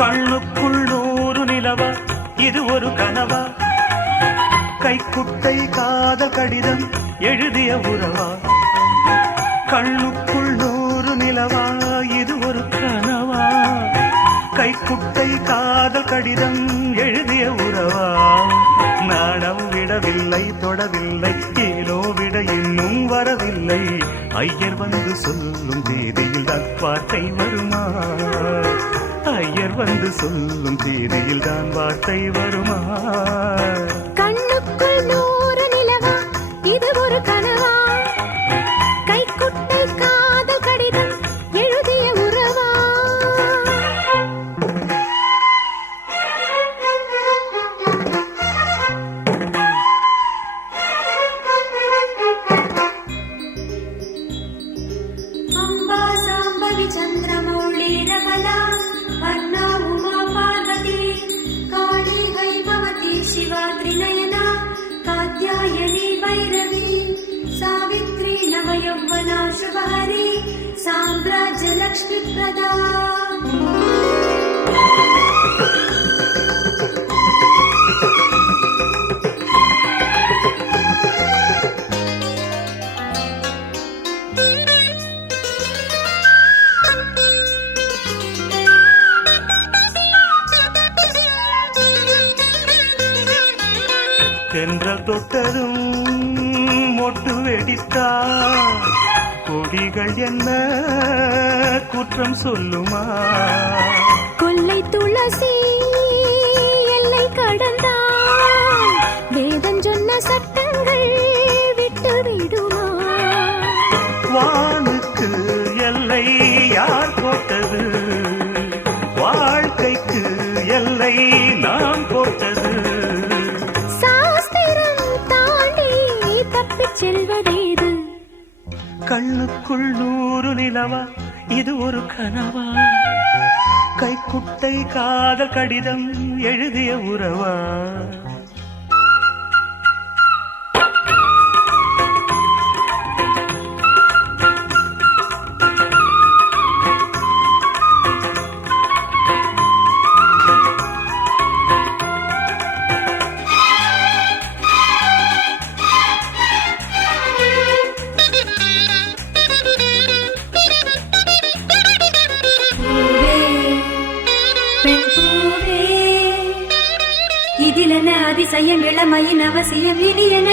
கண்ணுக்குள் 100 நிலவா இது ஒரு கனவா கைக்குட்டை காதல் கடிதம் எழுதிய உறவா கண்ணுக்குள் 100 நிலவா இது ஒரு கனவா கைக்குட்டை காதல் கடிதம் எழுதிய உறவா நாடம் விடவில்லை தொடவில்லை ஏனோ விட இன்னும் வரவில்லை ஐயர் வந்து சொல்லும் தேதியில் தான் வார்த்தை வருமா ஐயர் வந்து சொல்லும் தேதியில் தான் வார்த்தை வருமா கண்ணுக்குள் 100 நிலவா இது ஒரு கனவா கைக்குட்டை காதல் கடிதம் எழுதிய உறவா அம்பா சாம்பவி சந்திரமௌளி ரமலா வர்ணா உமா பார்வதி காளி வைபவதி சிவா த்ரிநயனா காத்யாயனி பைரவி சாவித்ரி நவயௌவனா சுபஹரி சாம்ராஜ்ய லக்ஷ்மி பிரதா தென்றல் தொட்டதும் மொட்டு வெடித்தா கொடிகள் என்ன குற்றம் சொல்லுமா கொல்லை துளசி எல்லை கடந்தான் வேதம் சொன்ன சட்டங்கள் விட்டு விடுமா வானுக்கு எல்லை யார் போட்டது வாழ்க்கைக்கு எல்லை நாம் போட்டது செல்வதேது கண்ணுக்குள் 100 நிலவா இது ஒரு கனவா கைக்குட்டை காதல் கடிதம் எழுதிய உறவா இதிலென அதிசயம் இளமையின் அவசியம் இனி என